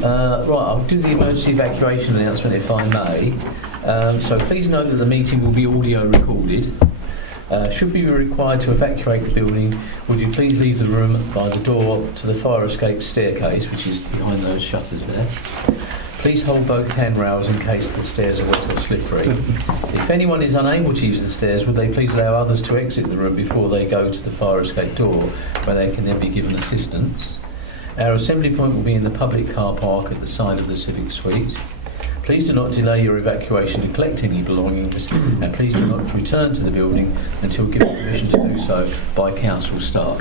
Right, I'll do the emergency evacuation announcement if I may. So please note that the meeting will be audio recorded. Should we be required to evacuate the building, would you please leave the room by the door to the fire escape staircase, which is behind those shutters there. Please hold both handrails in case the stairs are wet or slippery. If anyone is unable to use the stairs, would they please allow others to exit the room before they go to the fire escape door, where they can then be given assistance. Our assembly point will be in the public car park at the side of the Civic Suite. Please do not delay your evacuation to collect any belongings, and please do not return to the building until given permission to do so by council staff.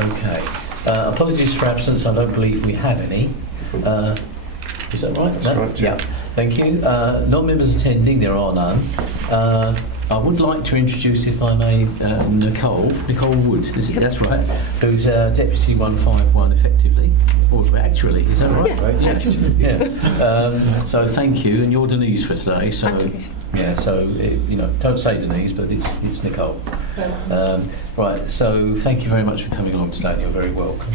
Okay. Apologies for absence, I don't believe we have any. Is that right? That's right, yeah. Thank you. Non-members attending, there are none. I would like to introduce, if I may, Nicole Wood, that's right, who's Deputy 151 effectively, or actually, is that right? Yeah, actually. Yeah. So thank you, and you're Denise for today. So yeah, so don't say Denise, but it's Nicole. Right. So thank you very much for coming along today. You're very welcome.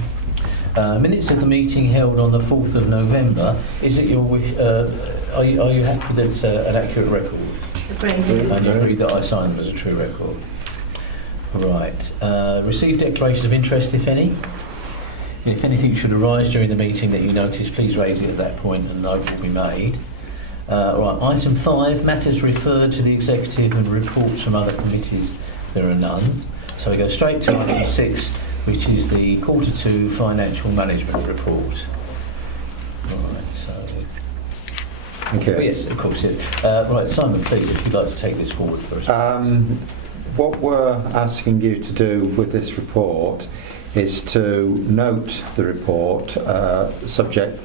Minutes of the meeting held on the 4th of November. Is it your wish? Are you happy that it's an accurate record? Agreed. And you agree that I sign them as a true record? Right. Received declarations of interest, if any. If anything should arise during the meeting that you notice, please raise it at that point and note will be made. Right. Item 5, matters referred to the executive and reports from other committees. There are none. So we go straight to item 6, which is the Q2 financial management report. Right, so... Okay. Oh, yes, of course, yes. Right, Simon, please, if you'd like to take this forward for us. What we're asking you to do with this report is to note the report, subject,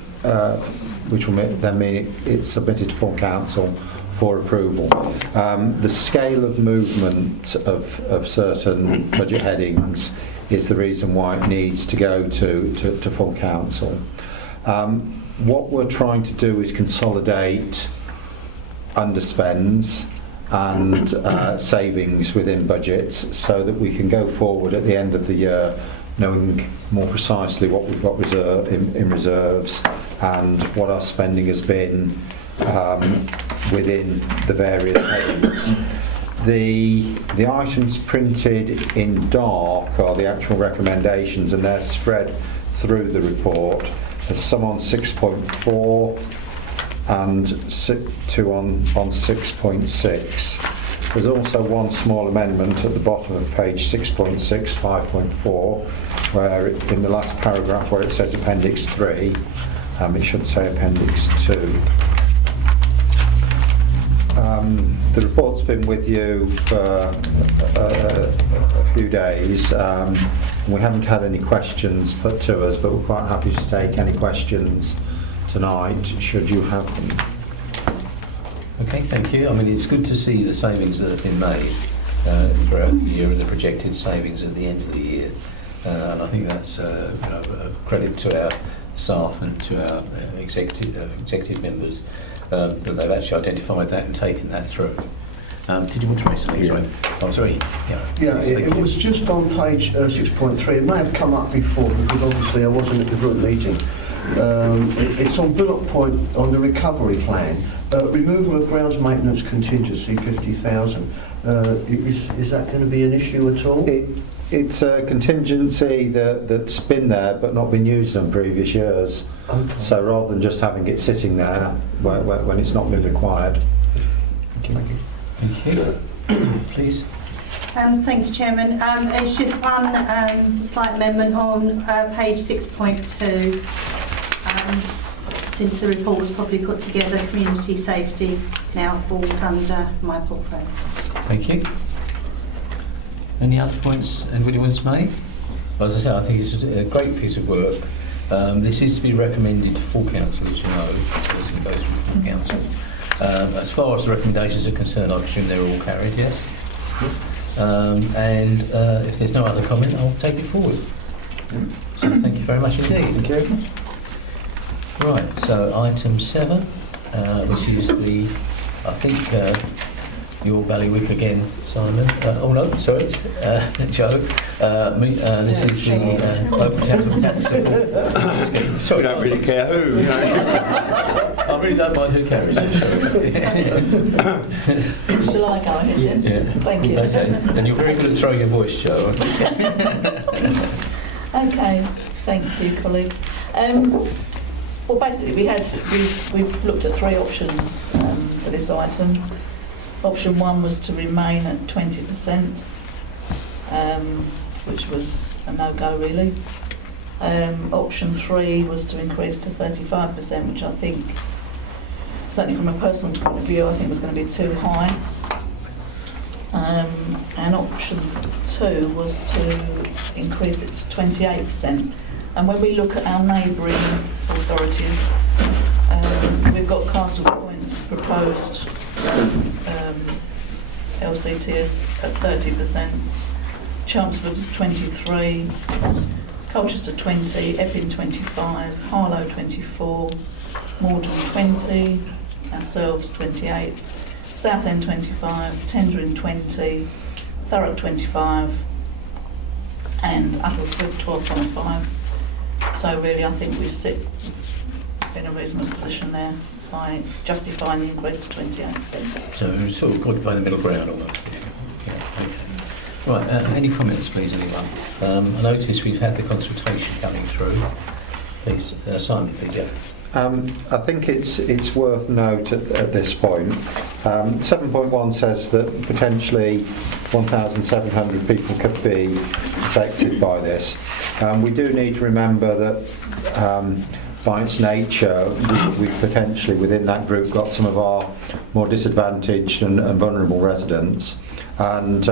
which will then mean it's submitted to full council for approval. The scale of movement of certain budget headings is the reason why it needs to go to full council. What we're trying to do is consolidate underspends and savings within budgets so that we can go forward at the end of the year knowing more precisely what we've got in reserves and what our spending has been within the various headings. The items printed in dark are the actual recommendations, and they're spread through the report. There's some on 6.4 and 2 on 6.6. There's also one small amendment at the bottom of page 6.6, 5.4, where in the last paragraph where it says Appendix 3, it should say Appendix 2. The report's been with you for a few days. We haven't had any questions put to us, but we're quite happy to take any questions tonight, should you have them. Okay, thank you. I mean, it's good to see the savings that have been made throughout the year and the projected savings at the end of the year. And I think that's a credit to our staff and to our executive members that they've actually identified that and taken that through. Did you want to raise something? Yeah. Sorry. It was just on page 6.3. It may have come up before because obviously I wasn't at the group meeting. It's on bullet point on the recovery plan. Removal of grounds maintenance contingency, 50,000. Is that going to be an issue at all? It's a contingency that's been there but not been used in previous years. Okay. So rather than just having it sitting there when it's not been required. Thank you. Thank you. Please. Thank you, Chairman. It's just one slight amendment on page 6.2. Since the report was probably put together, community safety now falls under my portfolio. Thank you. Any other points anybody wants to make? Well, as I say, I think it's just a great piece of work. This is to be recommended to full council, as you know, so it goes to full council. As far as the recommendations are concerned, I presume they're all carried, yes? And if there's no other comment, I'll take it forward. So thank you very much indeed. Thank you. Right, so item 7, which is the, I think, your bailiwick again, Simon. Oh no, sorry, Joe. This is the local capital tax support scheme. Sorry, We don't really care who. You know. I really don't mind who carries it. Sorry. Shall I go ahead? Yeah. Thank you. Okay, and you're very good at throwing your voice, Joe. Okay, thank you, colleagues. Well, basically, we've looked at three options for this item. Option one was to remain at 20%, which was a no-go, really. Option three was to increase to 35%, which I think, certainly from a personal point of view, I think was going to be too high. And option two was to increase it to 28%. And when we look at our neighbouring authorities, we've got Castle Point's proposed LCTS at 30%, Chelmsford is 23%, Colchester 20%, Epping 25%, Harlow 24%, Morden 20%, ourselves 28%, Southend 25%, Tendring 20%, Thurrock 25%, and Uttlesford 12.5%. So really, I think we sit in a reasonable position there by justifying the increase to 28%. So we've sort of got by the middle ground almost. Yeah, okay. Right, any comments, please, anyone? I notice we've had the consultation coming through. Please, Simon, please, yeah. I think it's worth note at this point. 7.1 says that potentially 1,700 people could be affected by this. We do need to remember that by its nature, we potentially within that group got some of our more disadvantaged and vulnerable residents, and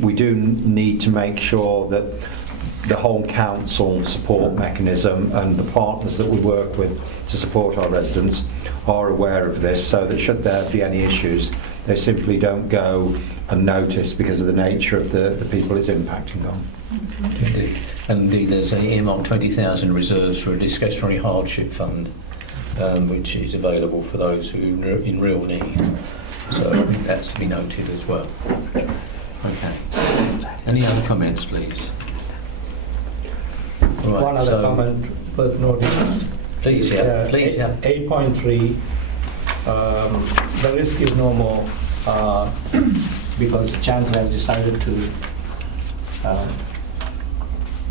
we do need to make sure that the whole council support mechanism and the partners that we work with to support our residents are aware of this, so that should there be any issues, they simply don't go unnoticed because of the nature of the people it's impacting on. Indeed. And indeed, there's a earmarked 20,000 reserves for a discretionary hardship fund, which is available for those who are in real need. So I think that's to be noted as well. Okay. Any other comments, please? Right, One other comment worth noting. Please, yeah. Please, yeah. 8.3, the risk is no more because the Chancellor has decided to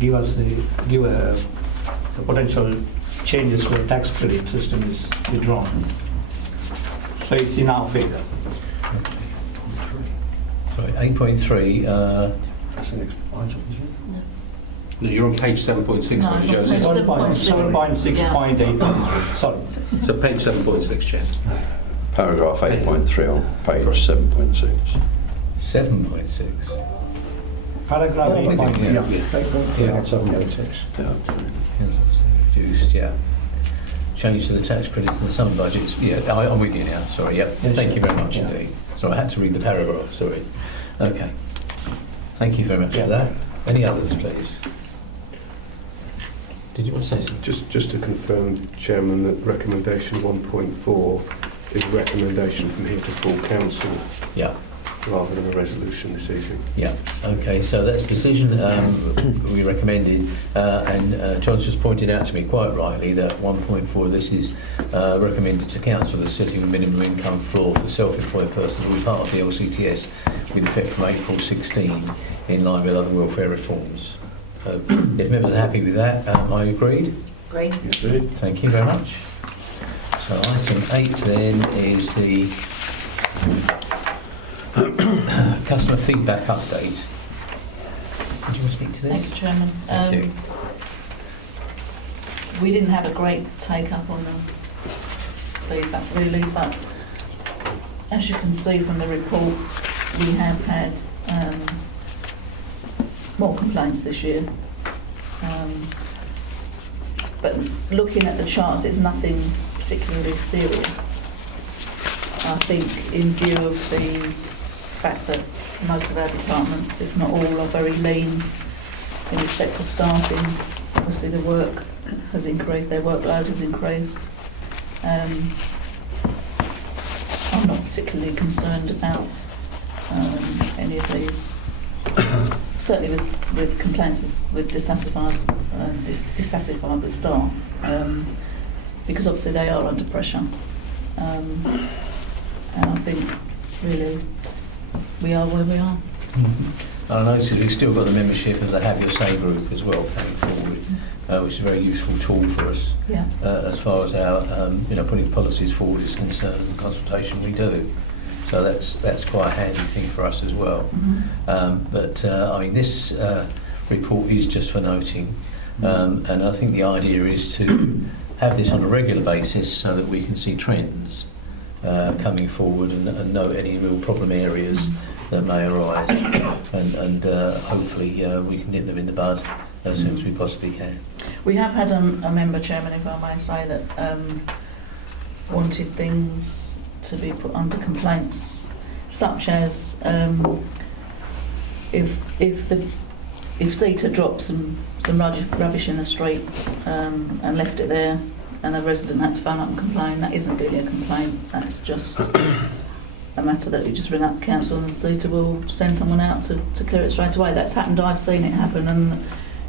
give a potential changes to the tax credit system is withdrawn. So it's in our favour. Right, 8.3. That's the next item, isn't it? No, you're on page 7.6, No, where it it's shows on it. page 7.6.8.3, sorry. So page 7.6, Chair. Paragraph 8.3 on page 7.6. 7.6. Paragraph Oh, 8. yeah. Yeah, 7.6. Reduced, yeah. Change to the tax credits and the summer budgets. Yeah, I'm with you now. Sorry, yep. Yes, Thank sir. you very much Yeah. indeed. Sorry, I had to read the paragraph, sorry. Okay. Thank you very much Yeah. for that. Any others, please? Did you want to say something? Just to confirm, Chairman, that recommendation 1.4 is recommendation from here to full council Yeah. rather than a resolution this evening. Yeah, okay, so that's the decision we recommended, and John's just pointed out to me quite rightly that 1.4, this is recommended to council the setting of minimum income floor for self-employed persons who will be part of the LCTS with effect from April 16 in line with other welfare reforms. So if members are happy with that, I agreed. Great. Thank you very much. So item 8 then is the customer feedback update. Would you want to speak to this? Thank you, Chairman. Thank you. We didn't have a great take-up on the feedback, really, but as you can see from the report, we have had more complaints this year. But looking at the charts, it's nothing particularly serious. I think in view of the fact that most of our departments, if not all, are very lean in respect to staffing. Obviously the work has increased, their workload has increased. I'm not particularly concerned about any of these. Certainly with complaints with dissatisfied the staff, because obviously they are under pressure. And I think really we are where we are. Mm-hmm. I notice we've still got the membership of the Have Your Say group as well coming forward, which is a very useful tool for us Yeah. as far as our putting policies forward is concerned and the consultation we do. So that's quite a handy thing for us as well. Mm-hmm. But I mean, this report is just for noting, and I think the idea is to have this on a regular basis so that we can see trends coming forward and note any real problem areas that may arise, and hopefully we can nip them in the bud as soon as we possibly can. We have had a member, Chairman, if I may say, that wanted things to be put under complaints, such as if Zeta dropped some rubbish in the street and left it there, and a resident had to phone up and complain, that isn't really a complaint. That's just a matter that you just ring up the council and Zeta will send someone out to clear it straight away. That's happened. I've seen it happen, and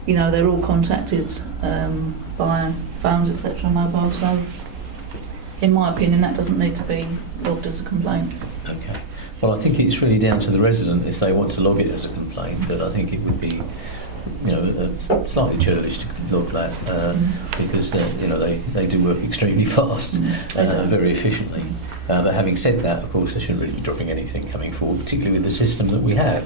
they're all contacted via phones, etc., mobile. So, in my opinion, that doesn't need to be logged as a complaint. Okay. Well, I think it's really down to the resident if they want to log it as a complaint, but I think it would be, slightly churlish to log that because they do work extremely fast, very efficiently. But having said that, of course, they shouldn't really be dropping anything coming forward, particularly with the system that we have,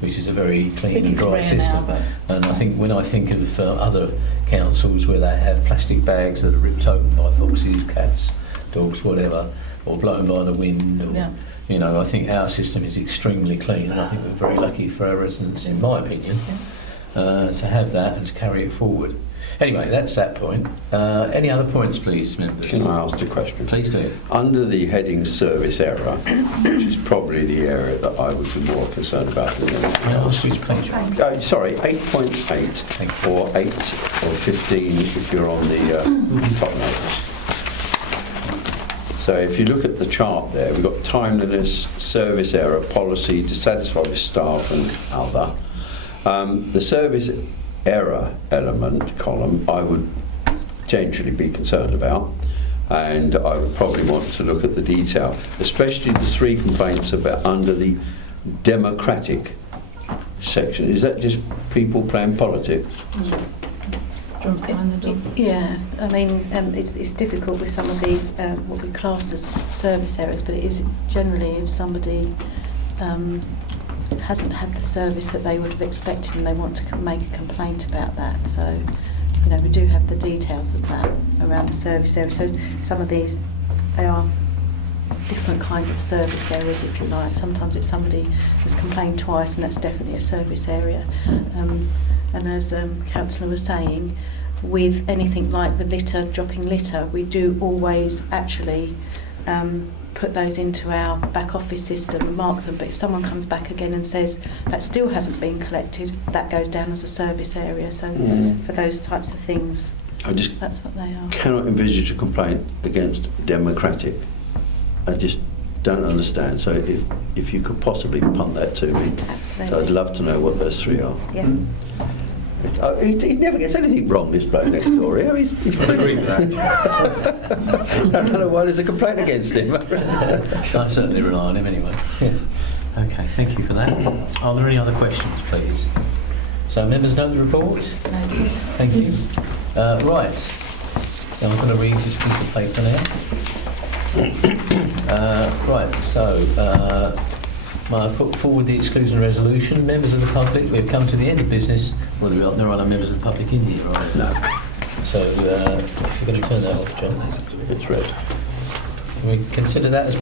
which is a very clean and dry system. And I think when I think of other councils where they have plastic bags that are ripped open by foxes, cats, dogs, whatever, or blown by the wind, or I think our system is extremely clean, and I think we're very lucky for our residents, in my opinion, to have that and to carry it forward. Anyway, that's that point. Any other points, please, members? Can I ask a question? Please do. Under the heading service error, which is probably the area that I would be more concerned about than anything May I else. ask which page? Sorry, 8.8 or 8 or 15 if you're on the top notes. So if you look at the chart there, we've got timeliness, service error, policy, dissatisfied with staff and other. The service error element column I would generally be concerned about, and I would probably want to look at the detail, especially the 3 complaints about under the democratic section. Is that just people playing politics? Yeah, I mean, it's difficult with some of these, what we class as service errors, but it is generally if somebody hasn't had the service that they would have expected and they want to make a complaint about that. So, we do have the details of that around the service area. So some of these, they are different kind of service areas, if you like. Sometimes if somebody has complained twice, and that's definitely a service area. And as Councillor was saying, with anything like the dropping litter, we do always actually put those into our back office system and mark them. But if someone comes back again and says that still hasn't been collected, that goes down as a service area. So for those types of things, that's what they are. Cannot envisage a complaint against democratic. I just don't understand. So if you could possibly punt that to me. Absolutely. So I'd love to know what those 3 are. Yeah. He never gets anything wrong, this bloke next door. He's I agree with that. I don't know why there's a complaint against him. I certainly rely on him anyway. Yeah. Okay, thank you for that. Are there any other questions, please? So, members note the report? Noted. Thank you. Right. Now I'm going to read this piece of paper now. Right, so I put forward the exclusion resolution. Members of the public, we've come to the end of business. Well, there are no members of the public in here, right? No. So, if you're going to turn that off, John. It's red. Can we consider that as